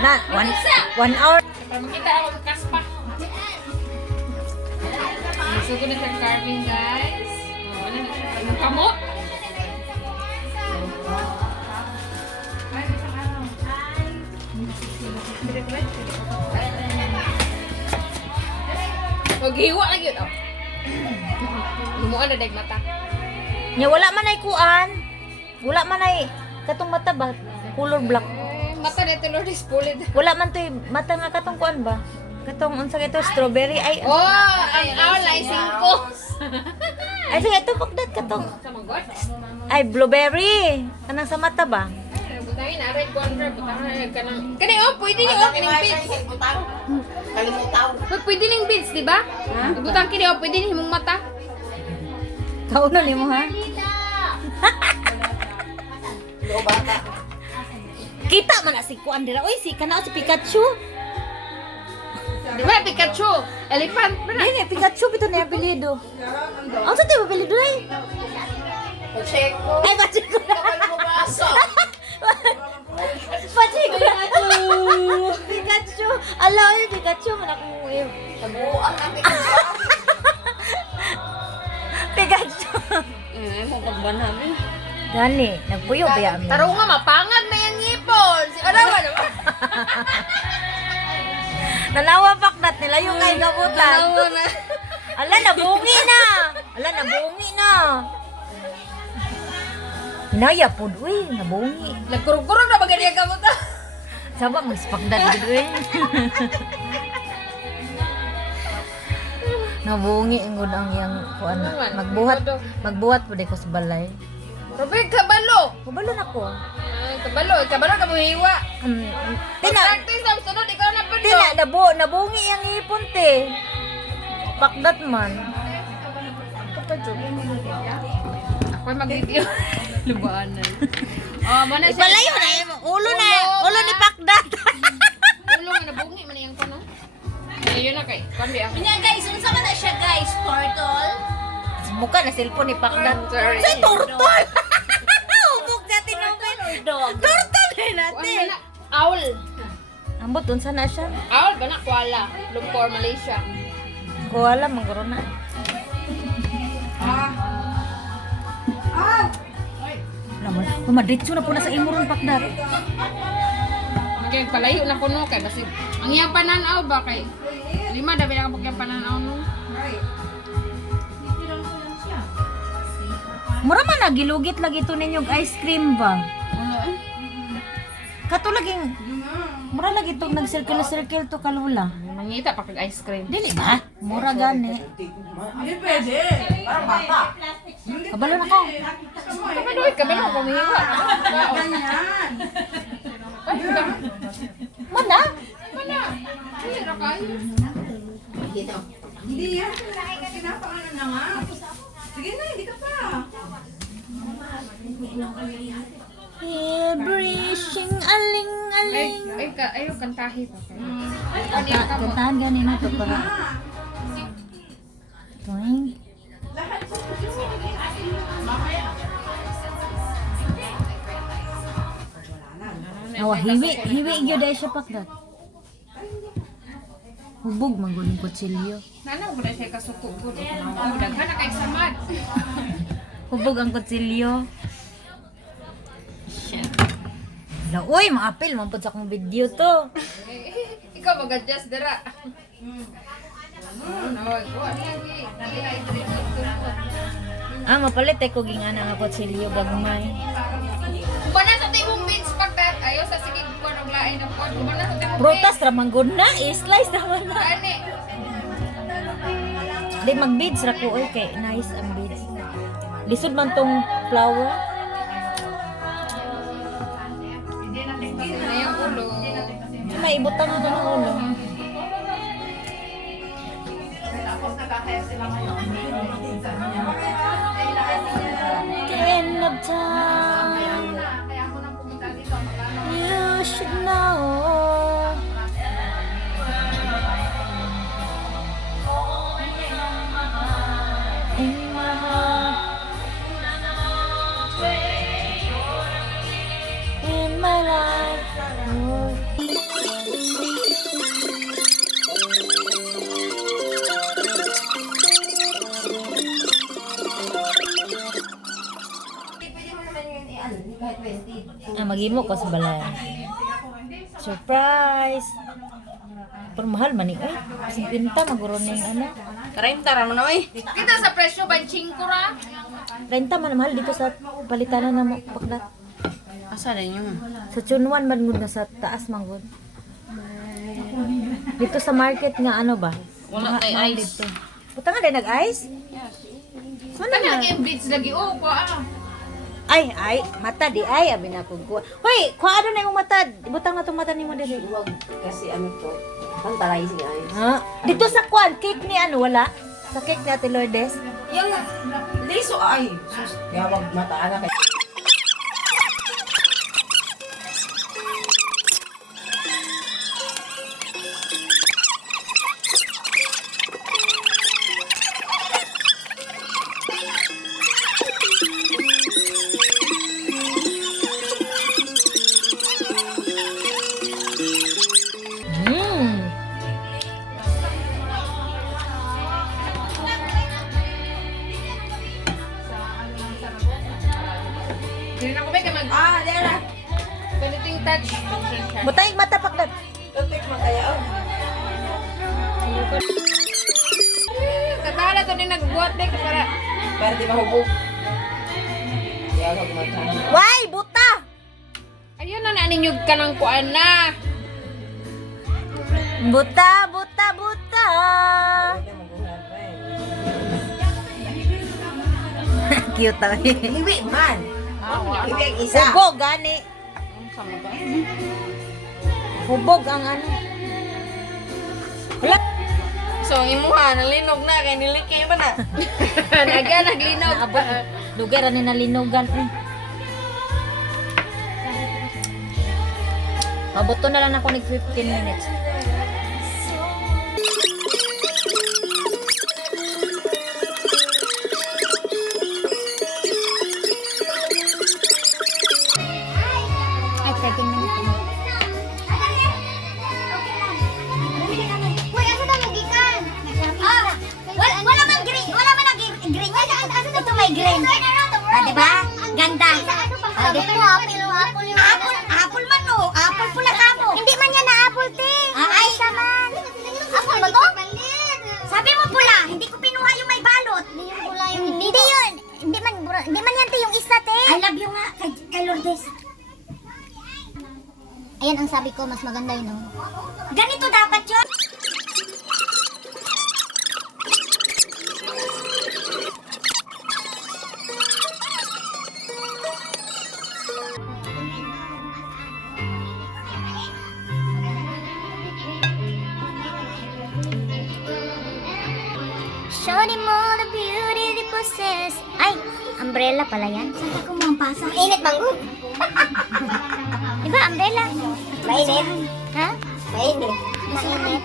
Na, 1 hour. Para makita ako sa kaspa. So, ko na sa carving, guys. Ano na siya? Anong kamot? Maghiwa lagi yun, oh. Lumuan na dahil mata. Nya wala man ay kuan. Wala man ay katong mata ba? Color black. Mata na ito, Lord, is pulid. Wala man toy mata nga katong kuan ba? Katong unsa ito strawberry ay. Oh, ang owl ay 5. Ay sige ito pagdat katong. Sa magot? Ay blueberry. Kanang sa mata ba? Butangin na, red wonder, butangin ka ng... Kani, oh, pwede niyo, oh, kining beads. Kalimutaw. Pwede ning beads, di ba? Butang kini, oh, pwede ni himong mata. Kauno nimo ha. Yo bata. Kita man na si kuan dira. Oy si kana si Pikachu. Di ba, Pikachu? Elephant, ba na? Dili Pikachu bito ni apelyido. Ang sa tayo apelyido ay. Pacheco. Ay Pacheco. Kapal mo baso. Pacheco. Pikachu. Ala oy Pikachu man ako. Tabuan na Pikachu. Pikachu. Mo pagban namin. Gani, nagpuyo ba yamin? Taro nga, mapangad na yung ngipon. Si Arawa naman. Nanawa pakdat nila yung kay gabutan. Tanawa na. Ala nabungi na. Ala nabungi na. Hinaya po, uy, nabungi. Nagkurog-kurog na bagay niya gamot na. Saba mo ispakdan gitu eh. Nabungi ang gunang yang kuan magbuhat po ko sa balay. Robert, kabalo. Kabalo na ko. Kabalo ka buhiwa. Tina, Practice ang sunod, ikaw na po. tina nabungi yang ipon te. Pakdat man. Ako'y mag-video. Lubaanan. Oh, mana siya. Ipalayo na ulo ni Pakdat. Ulo nga nabungi man iyang kono. Ayun na kay. Kundi ako. Kanya guys, unsa man na siya guys? Turtle. Mukha na cellphone ni Pakdat. Sorry. Say turtle. Ubok natin naman. Dog. Turtle eh natin. Owl. Ambot dun sana siya. Owl ba na? Kuala. Lumpur, Malaysia. Kuwala magro na. Naman, kumadritso na po na sa imo ron Pakdat. Kaya palayo na kuno kay basi. Ang iyang pananaw ba kay lima dabi na kapag iyang pananaw no. Mura man nagilugit lagi to ninyong ice cream ba? Kato laging mura lagi to nag-circle to kalula. Mangita pa kag ice cream. Dili ba? Mura gani. Hindi pwede. Parang bata. Kabalo na ko. Kabalo ko mihiwa. Ganyan. Mana? Wala. Hindi ra kayo. Hindi yan. Pinapaano na nga. Sige na, hindi ka pa. Everything aling-aling. Ayaw kantahi pa kayo. Kantahan gani na to para. Toing. Awa, hiwi gyud ay siya Pakdat. Hubog man gud ng kutsilyo. Nanaw ko na siya kasuko ko. Daghan na kay samad. Hubog ang kutsilyo. La, uy, maapil man pud sa akong video to. Ikaw mag-adjust dira. Nawag ko lagi. Dali na Mapalit ko gingana nga kutsilyo gagmay. Kuba na sa tibong beans pagkat ayaw sa sige ko ng lain ng pod. Kuba na sa tibong Prutas ramang gud na, slice naman na. Ani. Di mag-beads ra ko, oy, kay nice ang beads. Lisod man tong flower. Ano yung ulo? May ibutan na to ng ulo. The end of time. You should know. In my heart. In my life. gimo ko sa balay. Surprise. Pero mahal man ni ay. 50 maguro ning ano. 30 ra man oy. Kita sa presyo 25 ra. 30 man mahal dito sa palitanan na mo paklat. Asa na inyo? Sa Chunwan man gud na sa taas man gud. Dito sa market nga ano ba? Wala kay Mahal ice. dito. Puta nga din nag-ice? Ano Kana na? lagi bleach lagi oh ko ah. Ay, mata di ay abi na kog kuha. Hoy, kuha ano na imong mata? Ibutang na tong mata nimo diri. Huwag kasi ano to. Pantalay sige ay. Ha? Dito sa kwan, cake ni ano wala? Sa cake ni Ate Lourdes? Yung liso ay. Sus, yawag mata ana kay. Mm. Dili na ko ba kay mag Dera. finishing touch function siya. Butang mata paklat. Tupik man kaya oh. Katala to ni nagbuhat din para Para di mahubog. Yawag mata. Why, buta? ayun na ninyo ka ng kuan na. Buta, buta, buta. Cute ah. Iwi man. Iwi ang isa. Hubog gani. Sama ba? Hubog ang ano. Wala. So ang imuha nalinog na kay niliki ba na? Naga naglinaw Naabot. Lugar ani nalinugan. Mabuto na lang ako nag 15 minutes. Ay, 13 minutes. Uy, asa na magikan? Wala man green, wala man green. Ito may green. Ah, di ba? Ganda. Ah, dito apple man no. Apple pula kamo. Hindi man yan na apple te. Ay, man. Apple ba to? Sabi mo pula, hindi ko pinuha yung may balot. Hindi yun. Hindi man yan te yung isa te. I love you nga kay Lourdes. Ayan ang sabi ko, mas maganda yun, no? Ganito dapat yun. Showing mo the beauty they possess. Ay, umbrella pala yan. Saan ko mampasa? Init manggod. Di ba, umbrella? Mainit. Ha? Mainit. Mainit.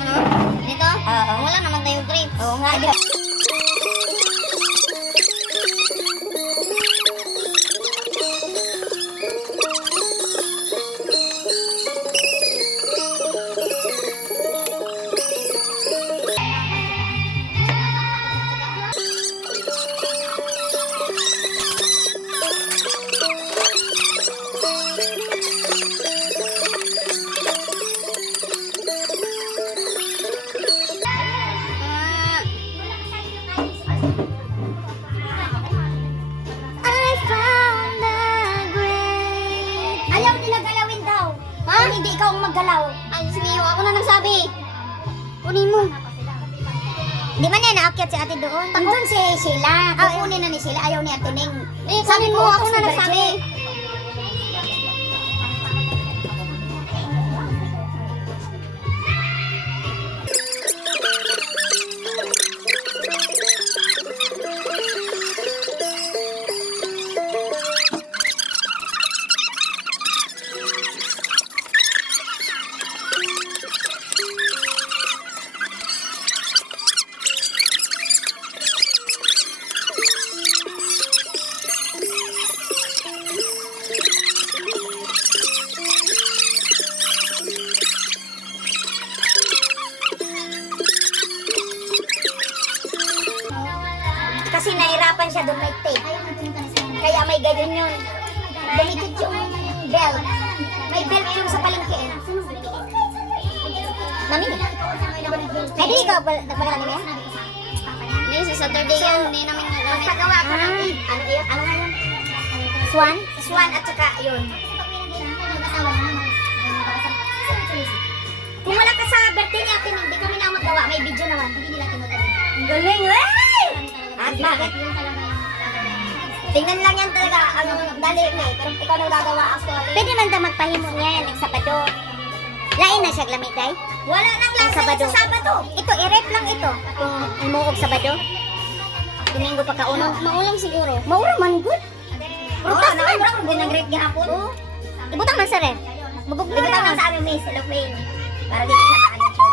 Ano? Dito? Oo. Wala naman tayong grapes. Oo nga. I found the great. Ayaw nila galawin daw. Ha? Kung hindi ikaw ang maggalaw. Ay, sige, ako na nagsabi. Kunin mo. Di man yan naakyat si ate doon? Andun si Sheila. Kukunin na ni Sheila. Ayaw ni ate Ning. Sabi ko, ako na nagsabi. Kasi nahirapan siya doon may tape. Kaya may ganyan yun. Delicate yung belt. May belt yung sa palengke eh. Mami, ay di ka nagpagala ni Mia? Hindi, sa Saturday yan, hindi namin nagamit. Magpagawa ko ng ano yun? Ano nga yun? Swan? Swan at saka yun. Kung wala ka sa birthday niya, hindi kami na magawa. May video naman. Ang galing, wey! At bakit? Tingnan lang yan talaga. Ano, dali may. Pero ikaw na gagawa actually. Pwede man daw magpahimo niya yan, Sabado. Lain na siya glamit, day? Wala nang lasa Sabado. sa Sabado. Ito, i-rep lang ito. Kung imuog Sabado. Domingo pa kauno. Maulang siguro. Maura man, good. Prutas na. Parang din ang grade gihapon. Ibutang man sa rep. Mabuglo Ibutang lang lang. sa aming may cellophane. Para dito siya maalit yun.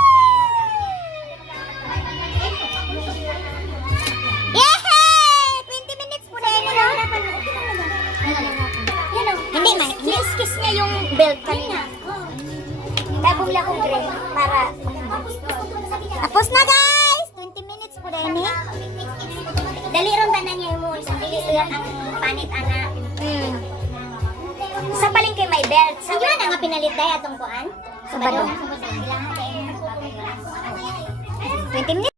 Yehey! 20 minutes po na yun. Hindi man. Kiss niya yung belt kanina. Kaya bumili akong gray para... Tapos na, guys! 20 minutes po na yun, eh. Dali ron tanan niya yung mall. Sa bilis yan ang panit, anak. Sa palengke may belt. Sa Sige na nga pinalit dahil atong kuan. Sabado. 20 minutes.